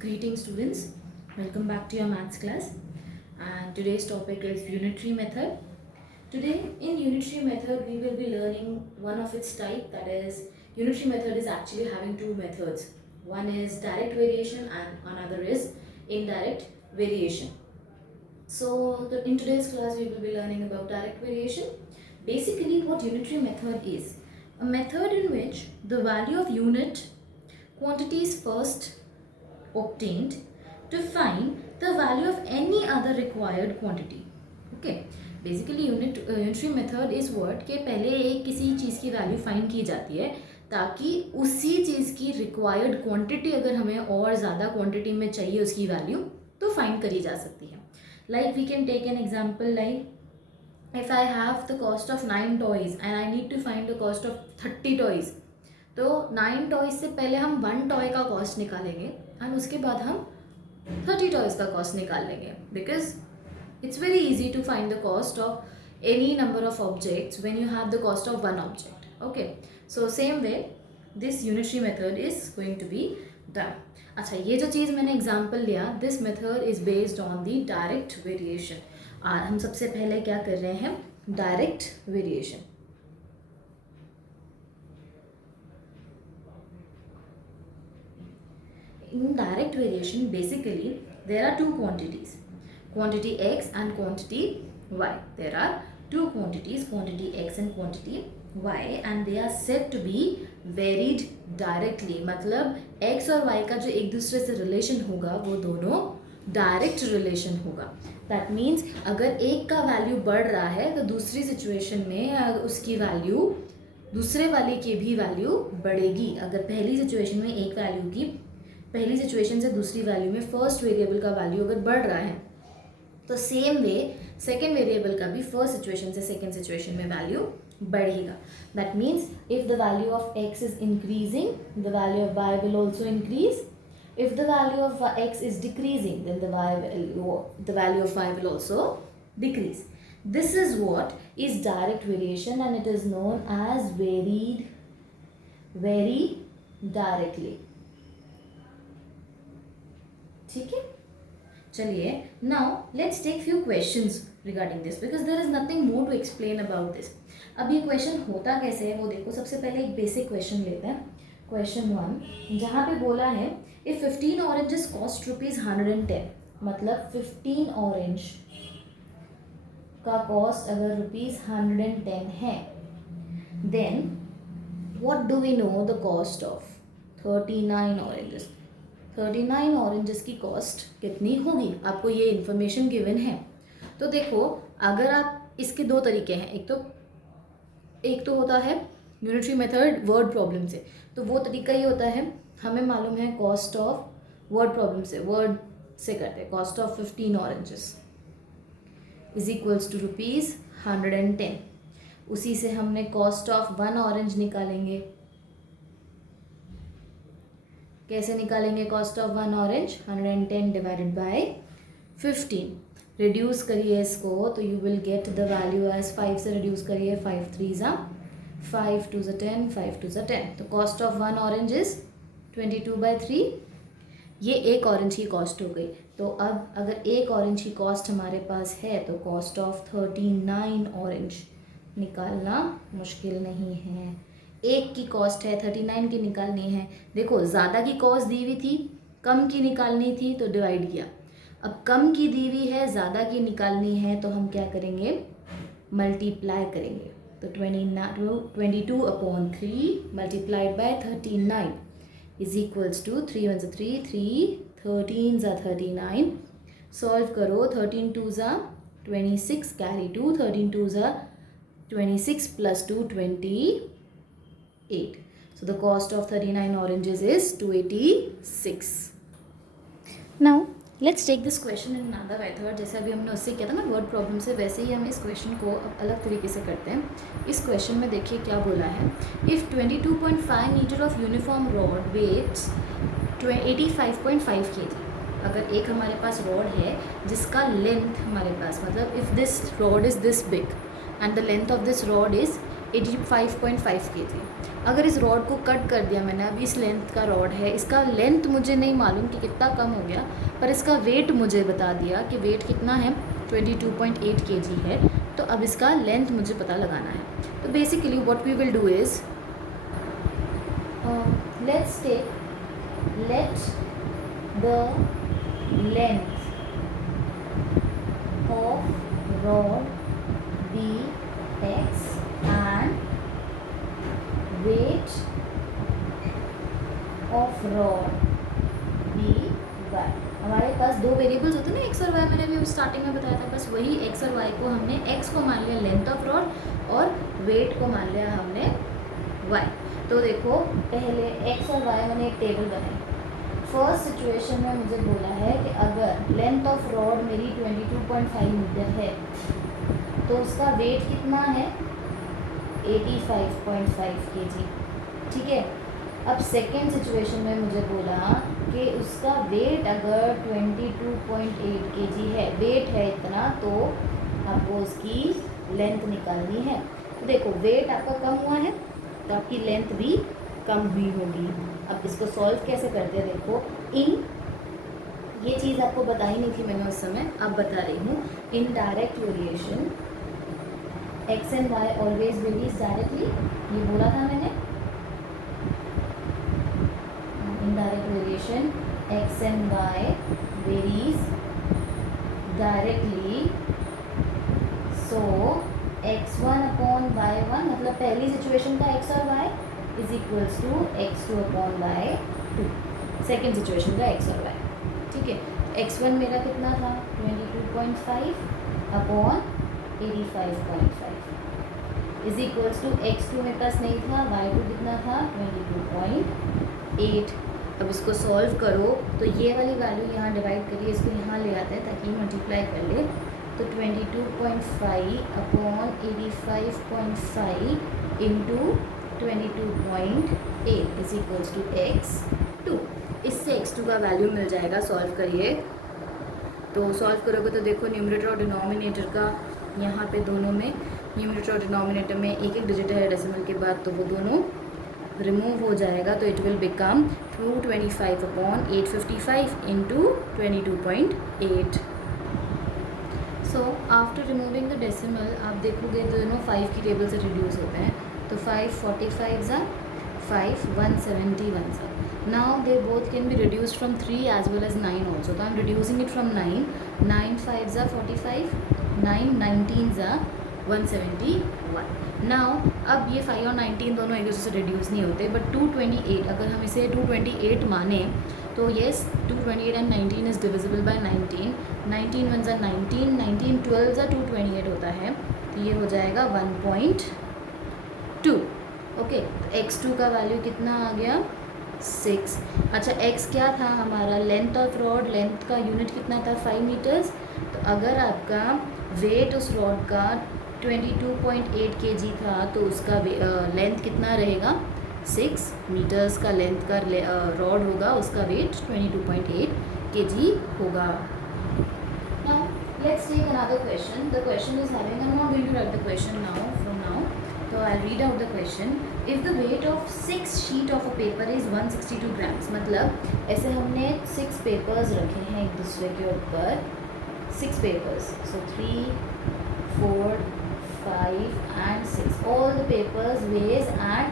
Greetings students, welcome back to your maths class, and today's topic is unitary method. Today in unitary method we will be learning one of its type, that is unitary method is actually having two methods. One is direct variation and another is indirect variation. So in today's class we will be learning about direct variation. Basically what unitary method is, a method in which the value of unit quantity is first obtained to find the value of any other required quantity. Okay, basically unitary method is what कि पहले एक किसी चीज़ की value find की जाती है ताकि उसी चीज़ की रिक्वायर्ड क्वांटिटी अगर हमें और ज़्यादा क्वांटिटी में चाहिए उसकी वैल्यू तो फाइंड करी जा सकती है. Like we can take an example, like if I have the cost of 9 toys and I need to find the cost of 30 toys, तो 9 टॉयज से पहले हम 1 टॉय का कॉस्ट निकालेंगे एंड उसके बाद हम 30 टॉयज का कॉस्ट निकाल लेंगे, because it's very easy to find the cost of any number of objects when you have the cost of one object. Okay, so same way this unitary method is going to be done. अच्छा, ये जो चीज़ मैंने example लिया, this method is based on the direct variation. हम सबसे पहले क्या कर रहे हैं, direct variation. In direct variation, basically there are two quantities, quantity x and quantity y. There are two quantities, quantity x and quantity y, and they are said to be varied directly. मतलब x और y का जो एक दूसरे से relation होगा वो दोनों डायरेक्ट रिलेशन होगा. दैट मीन्स अगर एक का वैल्यू बढ़ रहा है तो दूसरी सिचुएशन में उसकी वैल्यू दूसरे वाले की भी वैल्यू बढ़ेगी. अगर पहली सिचुएशन में एक वैल्यू की पहली सिचुएशन से दूसरी वैल्यू में फर्स्ट वेरिएबल का वैल्यू अगर बढ़ रहा है तो सेम वे सेकेंड वेरिएबल का भी फर्स्ट सिचुएशन से सेकेंड सिचुएशन में वैल्यू बढ़ेगा. That means if the value of x is increasing, the value of y will also increase. If the value of x is decreasing, then the value of y will also decrease. This is what is direct variation and it is known as very directly. ठीक है, चलिए now let's take few questions regarding this, because there is nothing more to explain about this. अब ये question होता कैसे है वो देखो. सबसे पहले एक बेसिक क्वेश्चन लेते हैं, क्वेश्चन 1, जहाँ पे बोला है इफ 15 ऑरेंजेस कॉस्ट ₹110, मतलब 15 ऑरेंज का कॉस्ट अगर ₹110 है, then what do we know the cost of 39 oranges. 39 oranges की कॉस्ट कितनी होगी, आपको ये इन्फॉर्मेशन गिवन है. तो देखो, अगर आप इसके दो तरीके हैं, एक तो होता है यूनिटरी मेथड वर्ड प्रॉब्लम से. तो वो तरीका ये होता है, हमें मालूम है कॉस्ट ऑफ वर्ड प्रॉब्लम से, वर्ड से करते हैं. Cost of 15 oranges is equals to ₹110. उसी से हमने कॉस्ट ऑफ 1 ऑरेंज निकालेंगे. कैसे निकालेंगे cost of 1 orange, 110 divided by 15. Reduce करिए इसको तो you will get the value as 5 से रिड्यूस करिए, 5 3 ज़ा 5 2 ज़ा 10, 5 2 ज़ा 10. तो कॉस्ट ऑफ 1 ऑरेंज इज 22/3. ये एक ऑरेंज की कॉस्ट हो गई. तो अब अगर एक ऑरेंज की कॉस्ट हमारे पास है तो कॉस्ट ऑफ 39 ऑरेंज निकालना मुश्किल नहीं है. एक की कॉस्ट है 39 की निकालनी है. देखो, ज़्यादा की कॉस्ट दी हुई थी, कम की निकालनी थी तो डिवाइड किया. अब कम की दी हुई है, ज़्यादा की निकालनी है तो हम क्या करेंगे, मल्टीप्लाई करेंगे. तो 22/3 multiplied by 39 is equals to 3 1 ज़ा 3, 3 13 ज़ा 39. सॉल्व करो, 13 2 ज़ा 26, कैरी 2, 13 2 ज़ा 26 plus 2 28. So the cost of 39 oranges is 286. Now let's take this question in another method. जैसे अभी हमने उससे किया था ना वर्ड प्रॉब्लम से, वैसे ही हम इस क्वेश्चन को अब अलग तरीके से करते हैं. इस क्वेश्चन में देखिए क्या बोला है, if 22.5 metre of uniform rod weighs 85.5 kg. अगर एक हमारे पास रॉड है जिसका लेंथ हमारे पास, मतलब if this rod is this big and the length of this rod is 85.5 kg। अगर इस रॉड को कट कर दिया मैंने, अब इस लेंथ का रॉड है, इसका लेंथ मुझे नहीं मालूम कि कितना कम हो गया, पर इसका वेट मुझे बता दिया कि वेट कितना है, 22.8 kg है। तो अब इसका लेंथ मुझे पता लगाना है। तो basically what we will do is, let's take, let the length of rod be x and weight of rod be y। हमारे पास दो वेरिएबल्स होते हैं ना, एक्स और वाई, मैंने अभी स्टार्टिंग में बताया था। बस वही एक्स और वाई को हमने, एक्स को मान लिया लेंथ ऑफ रॉड और वेट को मान लिया हमने वाई। तो देखो पहले एक्स और वाई मैंने एक टेबल बनाई। फर्स्ट सिचुएशन में मुझे बोला है कि अगर लेंथ ऑफ रॉड मेरी 22.5 मीटर है तो उसका वेट कितना है, 85.5 kg। ठीक है। अब सेकेंड सिचुएशन में मुझे बोला कि उसका वेट अगर 22.8 kg है, वेट है इतना, तो आपको उसकी लेंथ निकालनी है। तो देखो वेट आपका कम हुआ है तो आपकी लेंथ भी कम हुई होगी। अब इसको सॉल्व कैसे करते हैं, देखो इन, ये चीज़ आपको बताई नहीं थी मैंने उस समय, अब बता रही हूँ। In direct variation x and y always varies directly, ये बोला था मैंने। In direct variation x and y varies directly, so x1 upon y1, मतलब पहली सिचुएशन का x और y is equals to x2 upon y2, second situation का x और y। ठीक है। x1 मेरा कितना था, 22.5 upon 85.5 is equals to x2 मेरे पास नहीं था, y2 कितना था, 22.8। अब इसको सॉल्व करो तो ये वाली वैल्यू यहाँ डिवाइड करिए, इसको यहाँ ले आते हैं ताकि मल्टीप्लाई कर ले। तो 22.5 upon 85.5 into 22.8 is equals to x2। इससे x2 का वैल्यू मिल जाएगा। सॉल्व करिए तो सॉल्व करोगे तो देखो न्यूमरेटर और डिनोमिनेटर का, यहाँ पे दोनों में न्यूमरेटर और डिनोमिनेटर में एक एक डिजिट है डेसिमल के बाद, तो वो दोनों रिमूव हो जाएगा। तो it will become 225 upon 855 into 22.8। So after removing the decimal आप देखोगे तो दोनों 5 की टेबल से रिड्यूस होते हैं। तो 5 45 ज़ा 5 171 ज़ा। Now they both can be reduced from 3 as well as 9 also. तो I am reducing it from 9, 9 5 ज़ा 45, 9 19 ज़ा 171। नाउ अब ये 5 और 19 दोनों एक दूसरे से रिड्यूस नहीं होते, बट 228 अगर हम इसे 228 माने तो yes 228 and 19 is divisible by 19, 19 1 ज़ा 19, 19 12 ज़ा 228 होता है, तो ये हो जाएगा 1.2। ओके। तो x2 का वैल्यू कितना आ गया, 6। अच्छा x क्या था हमारा, लेंथ ऑफ रॉड, लेंथ का यूनिट कितना था, 5 मीटर्स। तो अगर आपका वेट उस रॉड का 22.8 kg था तो उसका लेंथ कितना रहेगा, 6 मीटर्स का लेंथ का रॉड होगा, उसका वेट 22.8 kg होगा। Now let's take another question. The question is having, I'm not going to write the question now from now, so I'll read out the question. If the weight of 6 sheet of a paper is 162 grams, मतलब ऐसे हमने 6 papers रखे हैं एक दूसरे के ऊपर, 6 papers, so 3 4 5 and 6, all the papers weighs and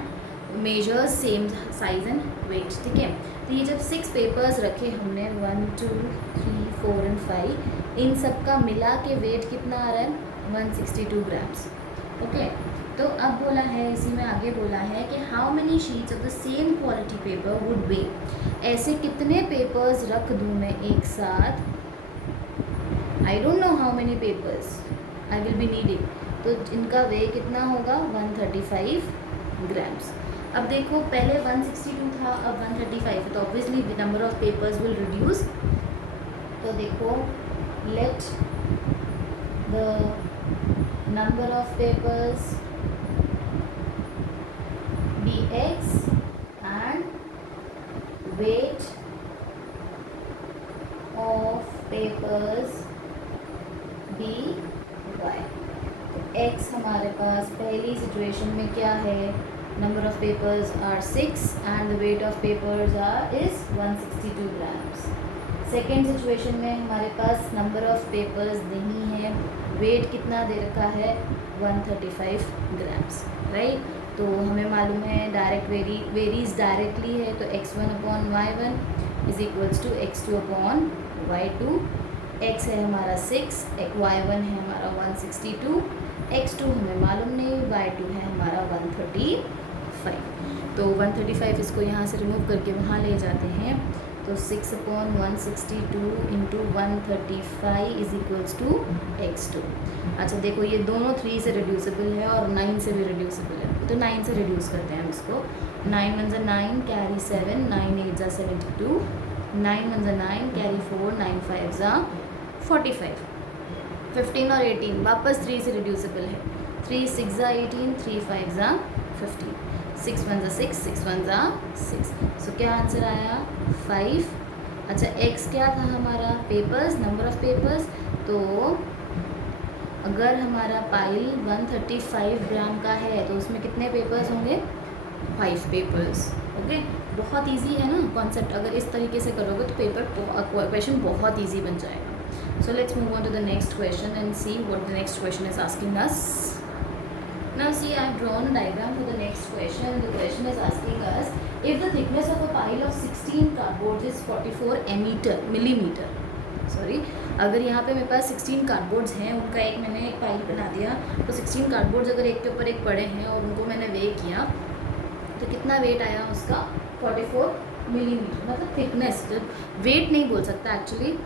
measures same size and weight. ठीक है। तो ये जब 6 पेपर्स रखे हमने, 1 2 3 4 एंड 5, इन सब का मिला के वेट कितना आ रहा है, 162 ग्राम्स। ओके। तो अब बोला है, इसी में आगे बोला है कि how many sheets of the same quality paper would weigh, ऐसे कितने पेपर्स रख दूँ मैं एक साथ, I don't know how many papers I will be needing, तो इनका वे कितना होगा, 135 ग्राम्स। अब देखो पहले 162 था, अब 135 है, तो obviously the number of papers will reduce. तो देखो let the number of papers be x and weight of papers be y। x हमारे पास पहली सिचुएशन में क्या है, number of papers are 6 and the weight of papers is 162 grams. Second situation में हमारे पास नंबर ऑफ पेपर्स नहीं है, वेट कितना दे रखा है 135 ग्राम्स, राइट। तो हमें मालूम है डायरेक्ट वेरीज डायरेक्टली है, तो x1 upon y1 is equals to x2 upon y2। x है हमारा 6, y1 है हमारा 162, x2 हमें मालूम नहीं, y2 है हमारा 135। तो 135 इसको यहाँ से रिमूव करके वहाँ ले जाते हैं, तो 6 upon 162 into 135 is equals to x2। अच्छा देखो ये दोनों 3 से रिड्यूसिबल है और 9 से भी रिड्यूसिबल है, तो 9 से रिड्यूस करते हैं हम इसको। 9 1 9 कैरी 7, 9 8 72, 9 1 9 कैरी 4, 9 5 45, 15 और 18 वापस 3 से रिड्यूसिबल है, 3 6 18, 3 5 15, 6 1 6, 6 1 6। सो क्या आंसर आया 5। अच्छा x क्या था हमारा, पेपर्स, नंबर ऑफ पेपर्स। तो अगर हमारा पाइल 135 ग्राम का है तो उसमें कितने पेपर्स होंगे, 5 पेपर्स। ओके, बहुत इजी है ना कॉन्सेप्ट, अगर इस तरीके से करोगे तो पेपर क्वेश्चन बहुत इजी बन जाएगा। So let's move on to the next question and see what the next question is asking us. Now see, I have drawn a diagram for the next question. The question is asking us if the thickness of a pile of 16 cardboards is 44 millimeter. Sorry, अगर यहाँ पे मेरे पास 16 cardboards हैं, उनका एक मैंने एक pile बना दिया, तो 16 कार्डबोर्ड्स अगर एक के ऊपर एक पड़े हैं और उनको मैंने वे किया तो कितना वेट आया उसका 44 मिलीमीटर, मतलब थिकनेस। जब वेट नहीं बोल सकता एक्चुअली,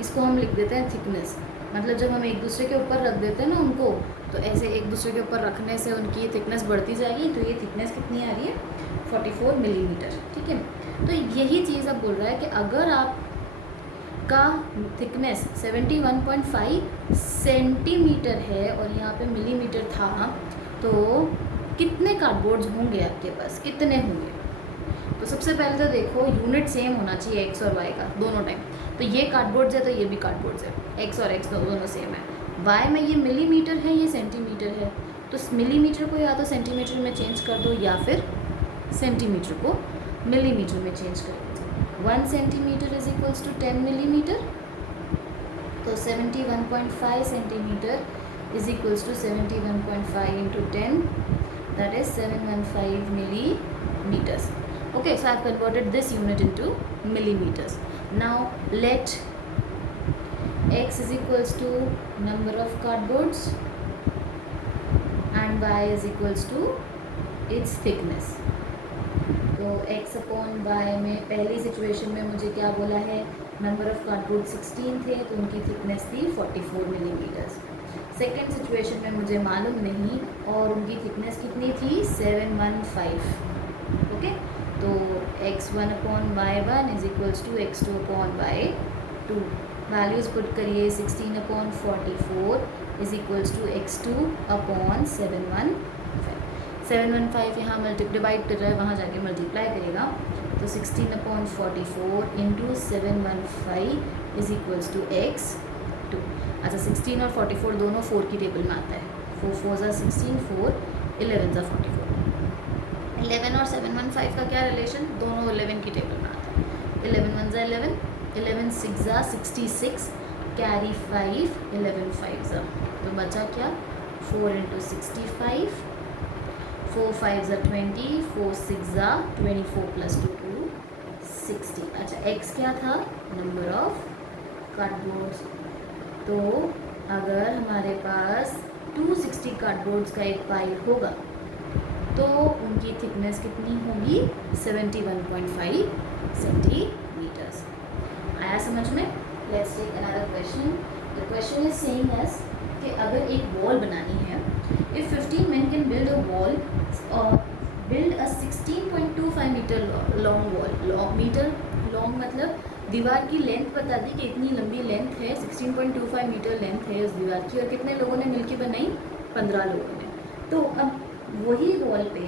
इसको हम लिख देते हैं थिकनेस। मतलब जब हम एक दूसरे के ऊपर रख देते हैं ना उनको, तो ऐसे एक दूसरे के ऊपर रखने से उनकी थिकनेस बढ़ती जाएगी। तो ये थिकनेस कितनी आ रही है 44 मिलीमीटर, ठीक है। तो यही चीज़ अब बोल रहा है कि अगर आप का थिकनेस 71.5 सेंटीमीटर है और यहाँ पे मिलीमीटर था, तो कितने कार्डबोर्ड्स होंगे आपके पास, कितने होंगे। तो सबसे पहले तो देखो यूनिट सेम होना चाहिए x और y का दोनों टाइम। तो ये कार्डबोर्ड्स है तो ये भी कार्डबोर्ड्स है, x और x दोनों सेम है। y में ये मिलीमीटर है, ये सेंटीमीटर है, तो मिलीमीटर को या तो सेंटीमीटर में चेंज कर दो या फिर सेंटीमीटर को मिलीमीटर में चेंज कर दो। 1 centimetre is equals to 10 millimetre, तो 71.5 centimetre is equals to 71.5 into 10, that is 715 millimeters. Okay, so I have converted this unit into millimeters. Now let x is equals to number of cardboards and y is equals to its thickness. तो x upon y में पहली सिचुएशन में मुझे क्या बोला है, number of cardboard 16 थे तो उनकी थिकनेस थी 44 मिलीमीटर्स। सेकेंड सिचुएशन में मुझे मालूम नहीं और उनकी थिकनेस कितनी थी 715। ओके, तो x1 upon y1 is equals to x2 upon y2। Values put करिए, 16 upon 44 is equals to x2 upon 715 यहाँ डिवाइड कर रहा है, वहाँ जाके मल्टीप्लाई करेगा, तो 16 upon 44 into 715 is equals to x2। अच्छा 16 और 44 दोनों 4 की टेबल में आता है, 4 4 ज़ा 16, 4 11 ज़ा 44। 11 और 715 का क्या रिलेशन, दोनों 11 की टेबल में आता है। 11 1 ज़ा 11, 11 6 ज़ा 66, कैरी 5, 11 5 ज़ा, तो बचा क्या 4 इंटू 65, 4 5 ज़ा 20, 4 6 ज़ा 24 प्लस 2 2 60। अच्छा x क्या था, नंबर ऑफ कार्डबोर्ड्स। तो अगर हमारे पास 260 कार्डबोर्ड्स का एक पाइल होगा तो उनकी थिकनेस कितनी होगी 71.5 सेंटीमीटर्स। आया समझ में। Let's take another question. The question is saying us कि अगर एक वॉल बनानी है, if 15 men can build a wall or build a 16.25 metre long wall. Metre long मतलब दीवार की लेंथ बता दी कि इतनी लंबी लेंथ है, 16.25 मीटर लेंथ है उस दीवार की, और कितने लोगों ने मिलकर बनाई, 15 लोगों ने। तो अब वही वॉल पे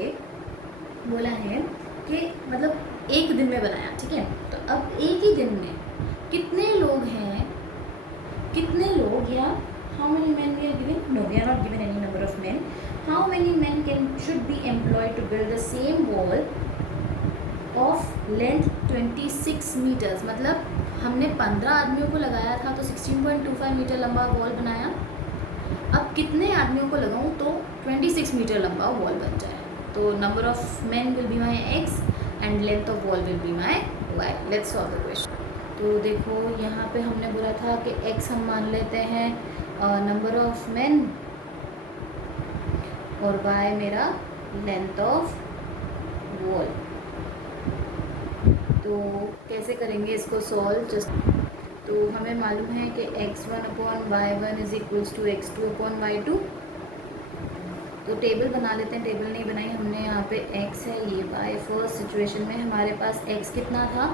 बोला है कि मतलब एक दिन में बनाया, ठीक है। तो अब एक ही दिन में कितने लोग हैं, कितने लोग, या how many man we are giving No, we are not given any number of men. How many men should be employed to build the same wall of length 26 meters? मतलब हमने 15 आदमियों को लगाया था तो 16.25 मीटर लंबा वॉल बनाया. अब कितने आदमियों को लगाऊं तो 26 मीटर लंबा वॉल बन जाए. तो number of man will be my x and length of wall will be my y. Let's solve the question. तो देखो यहाँ पे हमने बोला था कि एक्स हम मान लेते हैं नंबर ऑफ मैन और वाई मेरा लेंथ ऑफ वॉल. तो कैसे करेंगे इसको सॉल्व? जस्ट तो हमें मालूम है कि x1/y1 is equals to x2/y2. तो टेबल बना लेते हैं. टेबल नहीं बनाई हमने. यहाँ पे x है, ये y. फर्स्ट सिचुएशन में हमारे पास x कितना था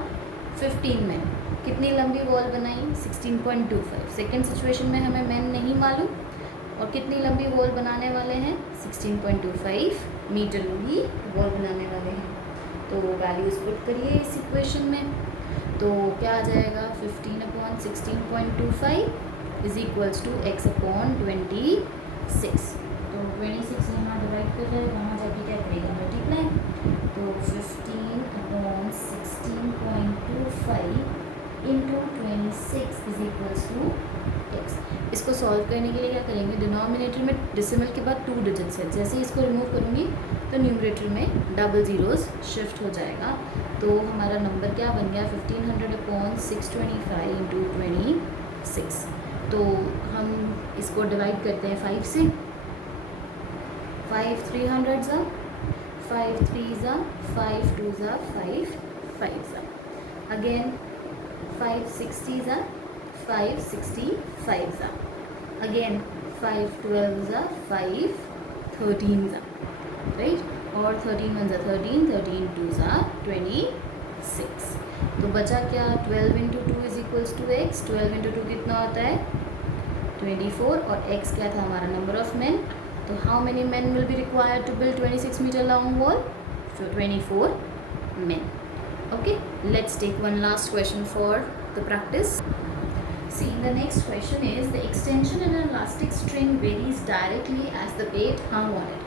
15 मैन. कितनी लंबी वॉल बनाई 16.25. सेकेंड सिचुएशन में हमें मैन नहीं मालूम और कितनी लंबी वॉल बनाने वाले हैं 16.25 मीटर लंबी वॉल बनाने वाले हैं. तो वैल्यूज पुट करिए इस इक्वेशन में. तो क्या आ जाएगा 15/16.25 इज इक्वल्स टू x/26. तो 26 यहाँ डिवाइड कर रहे हैं, वहाँ जाके क्या करेगा मल्टीप्लाई. तो 15/16.25 into 26 is equals to x. इसको सॉल्व करने के लिए क्या करेंगे, डिनोमिनेटर में डेसिमल के बाद 2 डिजिट्स है. जैसे ही इसको रिमूव करूँगी तो न्यूमरेटर में डबल ज़ीरोज़ शिफ्ट हो जाएगा. तो हमारा नंबर क्या बन गया 1500/625 इंटू 26. तो हम इसको डिवाइड करते हैं 5 से. 5 300 ज़ा, 5 3 ज़ा, 5 2 ज़ा, 5 5 ज़ा. अगेन 5 60 ज़ा, 5 65 ज़ा. अगेन 5 12 ज़ा, 5 13 ज़ा. राइट. और 13 1 ज़ा 13, 13 2 ज़ा 26. तो बचा क्या 12 into 2 is equals to x. 12 into 2 कितना होता है 24. और x क्या था हमारा नंबर ऑफ मैन. तो how many man will be required to build 26 metre long wall. So 24 man. Okay, let's take one last question for the practice. See, the next question is the extension in an elastic string varies directly as the weight hung on it.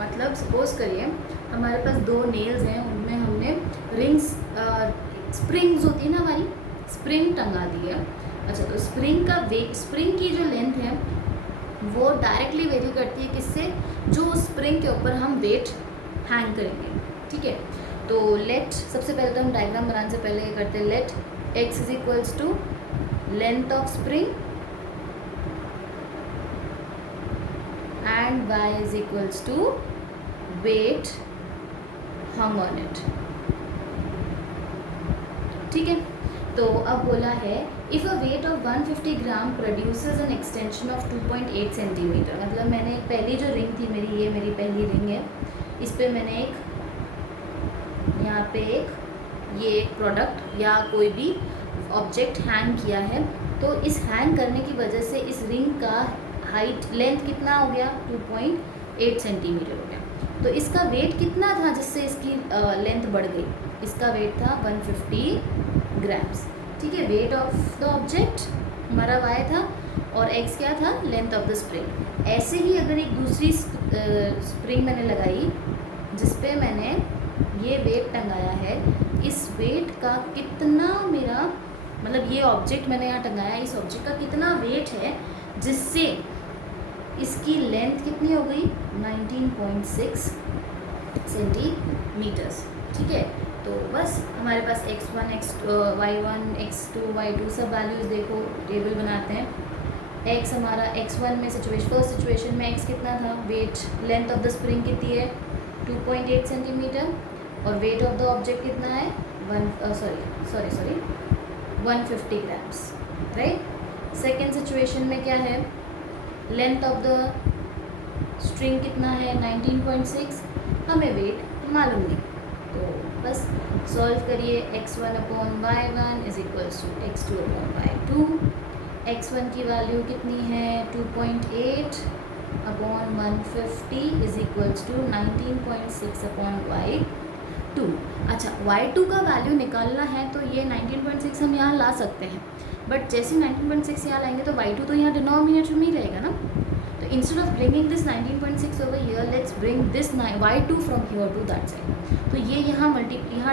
मतलब suppose करिए हमारे पास 2 nails हैं, उनमें हमने rings springs होती है ना हमारी, स्प्रिंग टंगा दी है. अच्छा, तो स्प्रिंग का वेट, स्प्रिंग की जो लेंथ है वो डायरेक्टली वेरी करती है किससे, जो स्प्रिंग के ऊपर हम वेट हैंग करेंगे. ठीक है. तो लेट, सबसे पहले तो हम डायग्राम बनाने से पहले ये करते हैं. Let x is equals to length of spring and y is equals to weight hung on it. ठीक है. तो अब बोला है if a weight of 150 gram produces an extension of 2.8 centimetre. मतलब मैंने पहली जो रिंग थी मेरी, ये मेरी पहली रिंग है, इस पे मैंने एक यहाँ पे ये एक प्रोडक्ट या कोई भी ऑब्जेक्ट हैंग किया है. तो इस हैंग करने की वजह से इस रिंग का हाइट लेंथ कितना हो गया 2.8 सेंटीमीटर हो गया. तो इसका वेट कितना था जिससे इसकी लेंथ बढ़ गई. इसका वेट था 150 ग्राम्स. ठीक है. वेट ऑफ द ऑब्जेक्ट हमारा y था और x क्या था, लेंथ ऑफ द स्प्रिंग. ऐसे ही अगर एक दूसरी स्प्रिंग मैंने लगाई जिस पे मैंने ये वेट टंगाया है, इस वेट का कितना मेरा, मतलब ये ऑब्जेक्ट मैंने यहाँ टंगाया, इस ऑब्जेक्ट का कितना वेट है जिससे इसकी लेंथ कितनी हो गई 19.6 सेंटीमीटर्स. ठीक है. तो बस हमारे पास x1 y1 x2 y2 सब वैल्यूज़ देखो, टेबल बनाते हैं. x हमारा x1 में फर्स्ट सिचुएशन में x कितना था, weight length of the spring कितनी है 2.8 सेंटीमीटर और वेट ऑफ द ऑब्जेक्ट कितना है 150 ग्राम्स. राइट. सेकेंड सिचुएशन में क्या है, लेंथ ऑफ द स्ट्रिंग कितना है 19.6. हमें वेट मालूम नहीं. तो बस सॉल्व करिए. x1/y1 is equals to x2/y2. x1 की वैल्यू कितनी है 2.8 upon 150 is equals to 19.6 upon y2. अच्छा, y2 का वैल्यू निकालना है तो ये 19.6 हम यहाँ ला सकते हैं, बट जैसे 19.6 यहाँ लाएंगे तो y2 तो यहाँ डिनोमिनेटर में ही रहेगा ना. तो instead of bringing this 19.6 over here, let's bring this y2 from here to that side. तो ये यहाँ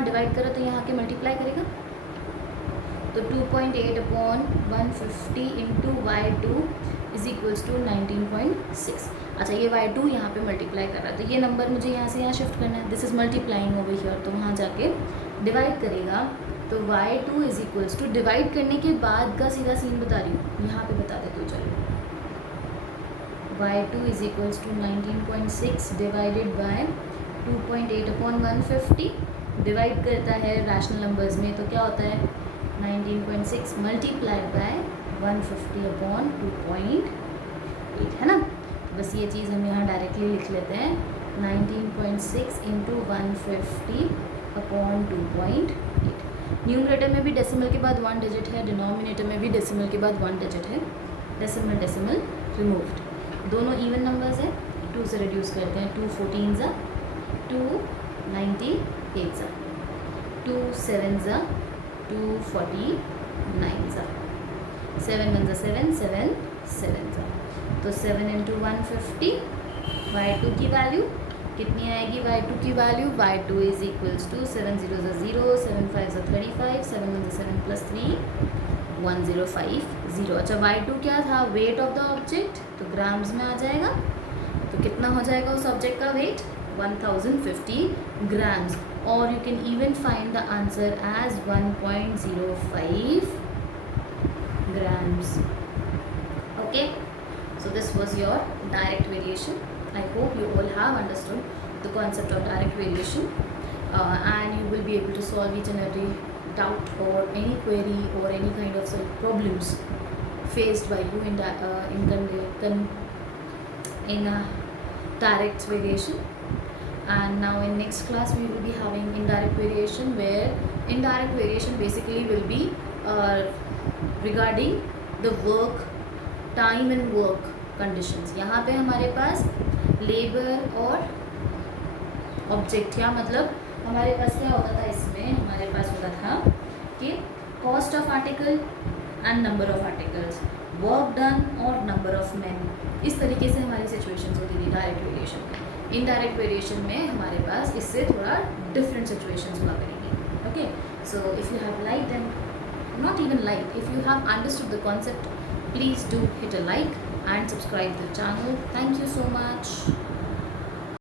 डिवाइड करो तो यहाँ के मल्टीप्लाई करेगा, तो 2.8 upon 150 into y2 is equals to 19.6. अच्छा, ये y2 यहाँ पे मल्टीप्लाई कर रहा है, तो ये नंबर मुझे यहाँ से यहाँ शिफ्ट करना है. This is multiplying over here, तो वहाँ जाके डिवाइड करेगा. तो y2 is equals to, divide करने के बाद का सीधा सीन बता रही हूँ, यहाँ पे बता दे. तो चलो y2 is equals to 19.6 divided by 2.8 upon 150. Divide करता है रैशनल नंबर्स में, तो क्या होता है 19.6 मल्टीप्लाइड बाय 150 अपॉन 2.8, है ना. बस ये चीज़ हम यहाँ डायरेक्टली लिख लेते हैं, 19.6 इंटू 150 अपॉन 2.8. न्यूमरेटर में भी डेसिमल के बाद 1 डिजिट है, डिनोमिनेटर में भी डेसिमल के बाद 1 डिजिट है. Decimal removed. दोनों इवन नंबर्स हैं, 2 से रिड्यूस करते हैं. 2 14 ज़ा, 2 98 ज़ा, 2 7 ज़ा, 2 49 ज़ा, 7 1 ज़ा 7, 7 7 ज़ा. तो 7 इंटू 150, y2 की वैल्यू कितनी आएगी? y2 की value, y2 is equals to 7 0 ज़ा 0, 7 5 ज़ा 35, 7 1 ज़ा 7 प्लस 3 1050. अच्छा, y2 क्या था? वेट ऑफ द ऑब्जेक्ट, तो ग्राम्स में आ जाएगा. तो कितना हो जाएगा उस ऑब्जेक्ट का wait? 1050 grams, or you can even find the answer as 1.05 grams. Okay, so this was your direct variation. I hope you all have understood the concept of direct variation, and you will be able to solve each and every doubt or any query or any kind of problems faced by you in direct variation. And now in next class we will be having indirect variation, where indirect variation basically will be regarding the work, time and work conditions. यहाँ पे हमारे पास labour और object, या मतलब हमारे पास क्या होता था, इसमें हमारे पास होता था कि cost of article and number of articles, work done और नंबर ऑफ मैन. इस तरीके से हमारी सिचुएशंस होती थी डायरेक्ट वेरिएशन में. इनडायरेक्ट वेरिएशन में हमारे पास इससे थोड़ा डिफरेंट सिचुएशंस हुआ करेंगी. Okay, so if you have like then, not even like, if you have understood the concept, please do hit a like and subscribe to the channel. Thank you so much.